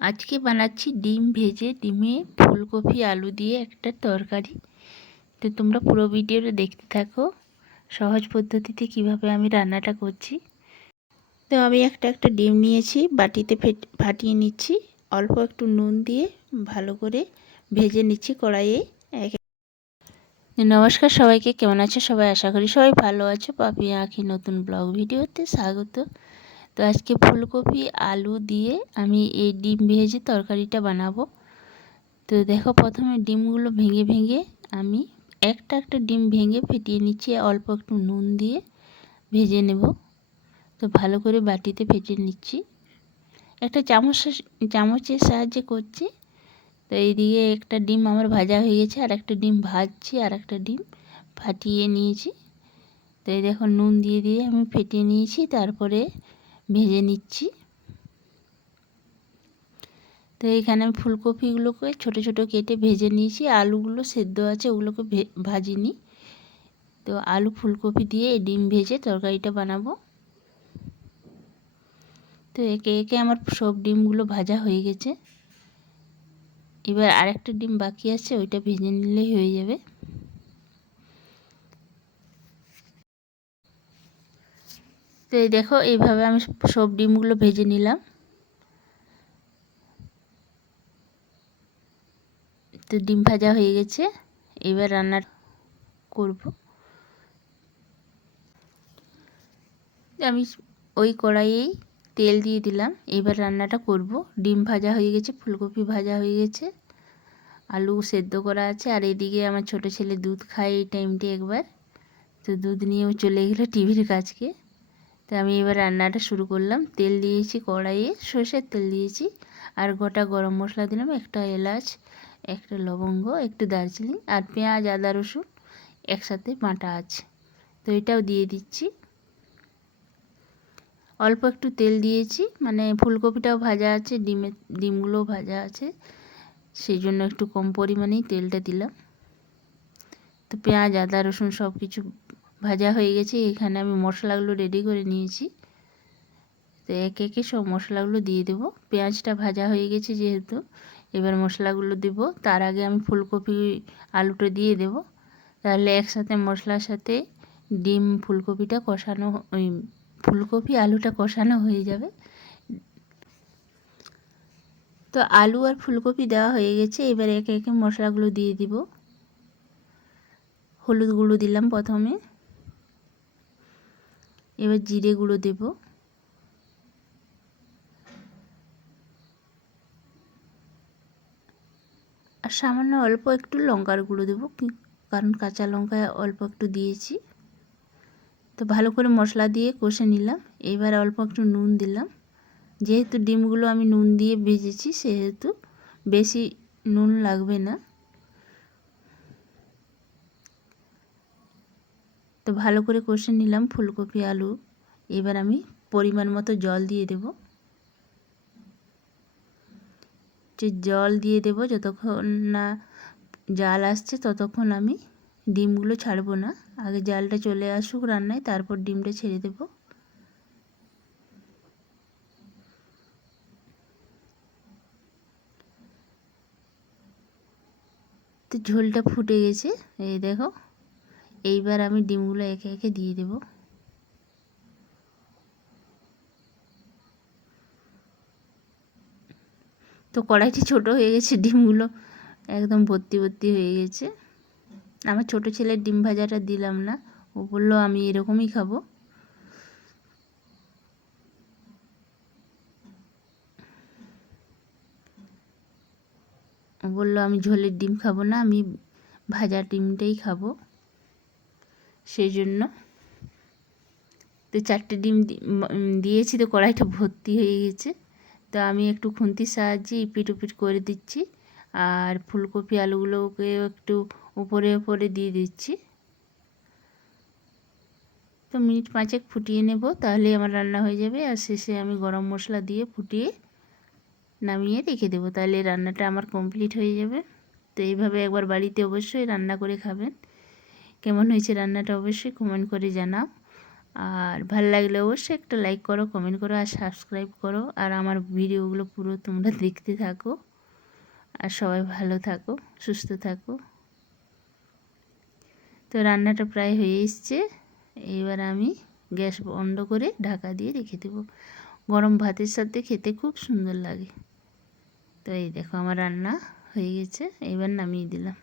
আজকে বানাচ্ছি ডিম ভেজে ডিমে ফুলকপি আলু দিয়ে একটা তরকারি। তো তোমরা পুরো ভিডিওটা দেখতে থাকো সহজ পদ্ধতিতে কিভাবে আমি রান্নাটা করছি। তো আমি একটা ডিম নিয়েছি, বাটিতে ফাটিয়ে নিচ্ছি, অল্প একটু নুন দিয়ে ভালো করে ভেজে নিচ্ছি কড়াইয়ে। নমস্কার সবাইকে, কেমন আছো সবাই? আশা করি সবাই ভালো আছো। পাপিয়া আঁখি নতুন ব্লগ ভিডিওতে স্বাগত। তো আজকে ফুলকপি আলু দিয়ে আমি এই ডিম ভেজে তরকারিটা বানাবো। তো দেখো, প্রথমে ডিমগুলো ভেঙে ভেঙে আমি একটা ডিম ভেঙে ফেটিয়ে নিচ্ছি, অল্প একটু নুন দিয়ে ভেজে নেব। তো ভালো করে বাটিতে ফেটিয়ে নিচ্ছি, একটা চামচের সাহায্যে করছি। তো এইদিকে একটা ডিম আমার ভাজা হয়ে গেছে, আর একটা ডিম ভাজছি, আর একটা ডিম ফাটিয়ে নিয়েছি। তো এই দেখো, নুন দিয়ে দিয়ে আমি ফেটিয়ে নিয়েছি, তারপরে ভেজে নিচ্ছি। তো এইখানে আমি ফুলকপিগুলোকে ছোট ছোট কেটে ভেজে নিয়েছি, আলুগুলো সেদ্ধ আছে ওগুলোকে ভাজিনি। তো আলু ফুলকপি দিয়ে ডিম ভেজে তরকারিটা বানাবো। তো একে একে আমার সব ডিমগুলো ভাজা হয়ে গেছে। এবার আরেকটা ডিম বাকি আছে, ওইটা ভেজে নিলেই হয়ে যাবে। তো এই দেখো, এইভাবে আমি সব ডিমগুলো ভেজে নিলাম। তো ডিম ভাজা হয়ে গেছে, এবার রান্না করব। আমি ওই কড়াইয়েই তেল দিয়ে দিলাম, এবার রান্নাটা করব। ডিম ভাজা হয়ে গেছে, ফুলকপি ভাজা হয়ে গেছে, আলু সেদ্ধ করা আছে, আর এদিকে আমার ছোট ছেলে দুধ খায় এই টাইমটি একবার। তো দুধ নিয়েও চলে গেলো টিভির কাছকে। তো আমি এবার রান্নাটা শুরু করলাম। তেল দিয়েছি কড়াইয়ে, সরষের তেল দিয়েছি, আর গোটা গরম মশলা দিলাম, একটা এলাচ, একটা লবঙ্গ, একটু দারচিনি, আর পেঁয়াজ আদা রসুন একসাথে বাটা আছে, তো এটাও দিয়ে দিচ্ছি। অল্প একটু তেল দিয়েছি, মানে ফুলকপিটাও ভাজা আছে, ডিমগুলোও ভাজা আছে, সেই জন্য একটু কম পরিমাণেই তেলটা দিলাম। তো পেঁয়াজ আদা রসুন সব কিছু ভাজা হয়ে গেছে, এখানে আমি মশলাগুলো রেডি করে নিয়েছি। তো একে একে সব মশলাগুলো দিয়ে দেবো। পেঁয়াজটা ভাজা হয়ে গেছে যেহেতু, এবার মশলাগুলো দেব। তার আগে আমি ফুলকপি আলুটা দিয়ে দেব, তাহলে একসাথে মশলার সাথে ডিম ফুলকপিটা কষানো, ওই ফুলকপি আলুটা কষানো হয়ে যাবে। তো আলু আর ফুলকপি দেওয়া হয়ে গেছে, এবার একে একে মশলাগুলো দিয়ে দিব। হলুদ গুঁড়ো দিলাম প্রথমে, এবার জিরে গুঁড়ো দেব, আর সামান্য অল্প একটু লঙ্কার গুঁড়ো দেবো, কারণ কাঁচা লঙ্কা অল্প একটু দিয়েছি। তো ভালো করে মশলা দিয়ে কষে নিলাম। এবার অল্প একটু নুন দিলাম, যেহেতু ডিমগুলো আমি নুন দিয়ে ভেজেছি সেহেতু বেশি নুন লাগবে না। তো ভালো করে কষে নিলাম ফুলকপি আলু। এবার আমি পরিমাণ মতো জল দিয়ে দেব। যে জল দিয়ে দেব, যতক্ষণ না জাল আসছে ততক্ষণ আমি ডিমগুলো ছাড়বো না, আগে জালটা চলে আসুক রান্নায়, তারপর ডিমটা ছেড়ে দেব। তো ঝোলটা ফুটে গেছে, এই দেখো। এইবার আমি ডিমগুলো একে একে দিয়ে দেব। তো কড়াইটি ছোট হয়ে গেছে, ডিমগুলো একদম ভর্তি ভর্তি হয়ে গেছে। আমার ছোট ছেলের ডিম ভাজাটা দিলাম না, ও বললো আমি এরকমই খাবো। ও বললো আমি ঝোলের ডিম খাবো না, আমি ভাজা ডিমটাই খাবো, সেই জন্য। তো 4টে ডিম দিয়েছি, তো কড়াইটা ভর্তি হয়ে গেছে। তো আমি একটু খুন্তির সাহায্যে ইপিট উপিট করে দিচ্ছি, আর ফুলকপি আলুগুলোকে একটু উপরে উপরে দিয়ে দিচ্ছি। তো মিনিট 5 ফুটিয়ে নেব, তাহলে আমার রান্না হয়ে যাবে। আর শেষে আমি গরম মশলা দিয়ে ফুটিয়ে নামিয়ে রেখে দেবো, তাহলে রান্নাটা আমার কমপ্লিট হয়ে যাবে। তো এইভাবে একবার বাড়িতে অবশ্যই রান্না করে খাবেন। কেমন হয়েছে রান্নাটা অবশ্যই কমেন্ট করে জানাও। আর ভালো লাগলে অবশ্যই একটা লাইক করো, কমেন্ট করো আর সাবস্ক্রাইব করো। আর আমার ভিডিওগুলো পুরো তোমরা দেখতে থাকো। আর সবাই ভালো থাকো, সুস্থ থাকো। তো রান্নাটা প্রায় হয়ে এসছে। এবার আমি গ্যাস বন্ধ করে ঢাকা দিয়ে রেখে দেবো। গরম ভাতের সাথে খেতে খুব সুন্দর লাগে। তো এই দেখো আমার রান্না হয়ে গেছে, এবার নামিয়ে দিলাম।